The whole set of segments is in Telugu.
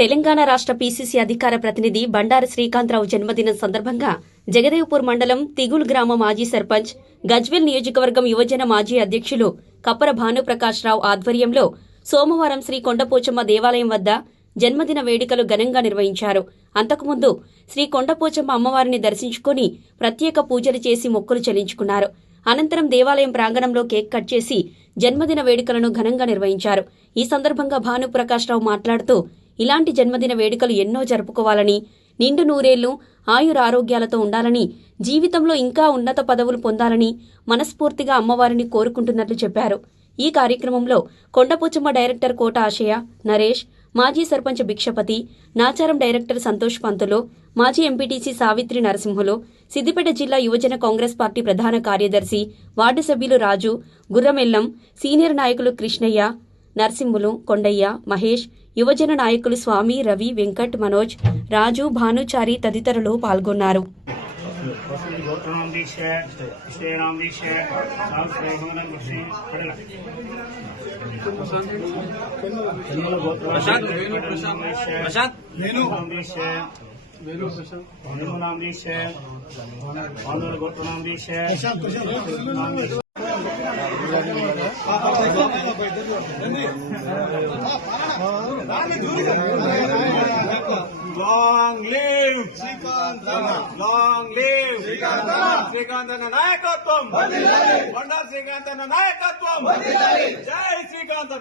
తెలంగాణ రాష్ట్ర పీసీసీ అధికార ప్రతినిధి బండారు శ్రీకాంతరావు జన్మదినం సందర్భంగా జగదేవ్పూర్ మండలం తిగుల్ గ్రామ మాజీ సర్పంచ్ గజ్వెల్ నియోజకవర్గం యువజన మాజీ అధ్యక్షులు కప్పర భానుప్రకాష్ రావు ఆధ్వర్యంలో సోమవారం శ్రీ కొండపోచమ్మ దేవాలయం వద్ద జన్మదిన వేడుకలు ఘనంగా నిర్వహించారు. అంతకుముందు శ్రీ కొండపోచమ్మ అమ్మవారిని దర్శించుకుని ప్రత్యేక పూజలు చేసి మొక్కులు చెల్లించుకున్నారు. అనంతరం దేవాలయం ప్రాంగణంలో కేక్ కట్ చేసి జన్మదిన వేడుకలను ఘనంగా నిర్వహించారు. ఈ సందర్భంగా భానుప్రకాష్ రావు మాట్లాడుతూ ఇలాంటి జన్మదిన వేడుకలు ఎన్నో జరుపుకోవాలని నిండు నూరేళ్ళు ఆయురారోగ్యాలతో ఉండాలని జీవితంలో ఇంకా ఉన్నత పదవులు పొందాలని మనస్ఫూర్తిగా అమ్మవారిని కోరుకుంటున్నట్లు చెప్పారు. ఈ కార్యక్రమంలో కొండపోచమ్మ డైరెక్టర్ కోట ఆశయ నరేష్ మాజీ సర్పంచ్ భిక్షపతి నాచారం డైరెక్టర్ సంతోష్ పంతులు మాజీ ఎంపీటీసీ సావిత్రి నరసింహులు సిద్దిపేట జిల్లా యువజన కాంగ్రెస్ పార్టీ ప్రధాన కార్యదర్శి వార్డు సభ్యులు రాజు గుర్రమెల్లం సీనియర్ నాయకులు కృష్ణయ్య నరసింహులు కొండయ్య మహేష్ యువజన నాయకులు స్వామి రవి వెంకట్ మనోజ్ రాజు భానుచారి తదితరులు పాల్గొన్నారు. దీక్ష దీక్ష long leave Srikanth long leave Srikanth Srikanth నాయకత్వం బండా శ్రీకాంత్ నాయకత్వం జై శ్రీకాంత్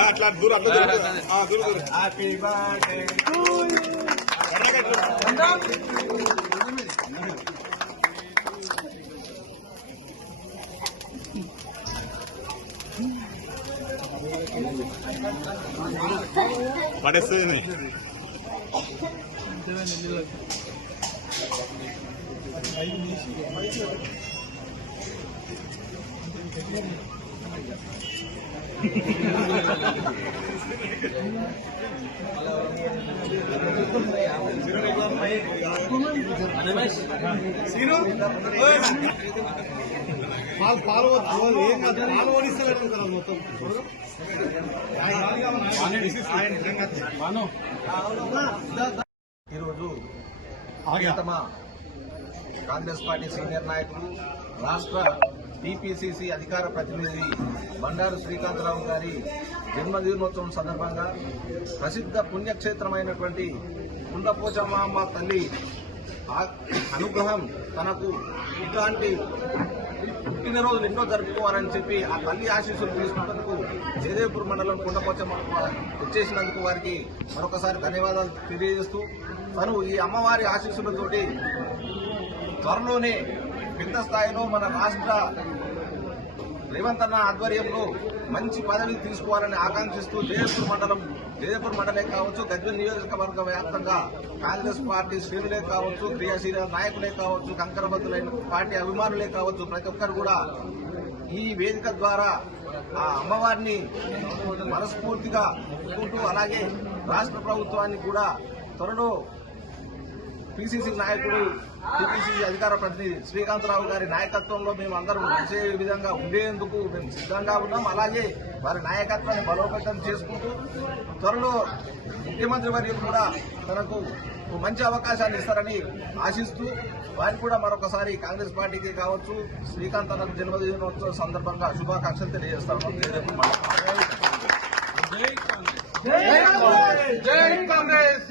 అట్లా దూరం దూరం హ్యాపీ బర్త్డే పడేస్తుంది పాలు పాలు వద్దు. ఏం కాదు పాలు ఓడిస్తలేడు కదా మొత్తం ఈరోజు ప్రియతమ కాంగ్రెస్ పార్టీ సీనియర్ నాయకులు రాష్ట్ర టీపీసీసీ అధికార ప్రతినిధి బండారు శ్రీకాంతరావు గారి జన్మదినోత్సవం సందర్భంగా ప్రసిద్ధ పుణ్యక్షేత్రమైనటువంటి కుండపోచమ్మ తల్లి ఆ- అనుగ్రహం తనకు ఇట్లాంటి పుట్టినరోజులు ఎన్నో జరుపుకోవాలని చెప్పి ఆ తల్లి ఆశీస్సులు తీసుకున్నందుకు జయదేవ్పూర్ మండలం కుండపోచమ్మ వచ్చేసినందుకు వారికి మరొకసారి ధన్యవాదాలు తెలియజేస్తూ తను ఈ అమ్మవారి ఆశీస్సులతోటి త్వరలోనే పెద్ద స్థాయిలో మన రాష్ట్ర రేవంత్ అన్న ఆధ్వర్యంలో మంచి పదవి తీసుకోవాలని ఆకాంక్షిస్తూ జయపూర్ మండలం జయపూర్ మండలే కావచ్చు గజ్వల్ నియోజకవర్గ వ్యాప్తంగా కాంగ్రెస్ పార్టీ శ్రేణులే కావచ్చు క్రియాశీల నాయకులే కావచ్చు కంకరబద్దులైన పార్టీ అభిమానులే కావచ్చు ప్రతి ఒక్కరు కూడా ఈ వేదిక ద్వారా ఆ అమ్మవారిని మనస్ఫూర్తిగా మొక్కుకుంటూ అలాగే రాష్ట్ర ప్రభుత్వాన్ని కూడా త్వరలో పిసిసి నాయకుడు టిపిసిసి అధికార ప్రతినిధి శ్రీకాంతరావు గారి నాయకత్వంలో మేము అందరం వచ్చే విధంగా ఉండేందుకు మేము సిద్ధంగా ఉన్నాం. అలాగే వారి నాయకత్వాన్ని బలోపేతం చేసుకుంటూ త్వరలో ముఖ్యమంత్రి వర్యులు కూడా తనకు మంచి అవకాశాన్ని ఇస్తారని ఆశిస్తూ వారికి కూడా మరొకసారి కాంగ్రెస్ పార్టీకి కావచ్చు శ్రీకాంత్ అన్న జన్మదినోత్సవ సందర్భంగా శుభాకాంక్షలు జై కాంగ్రెస్.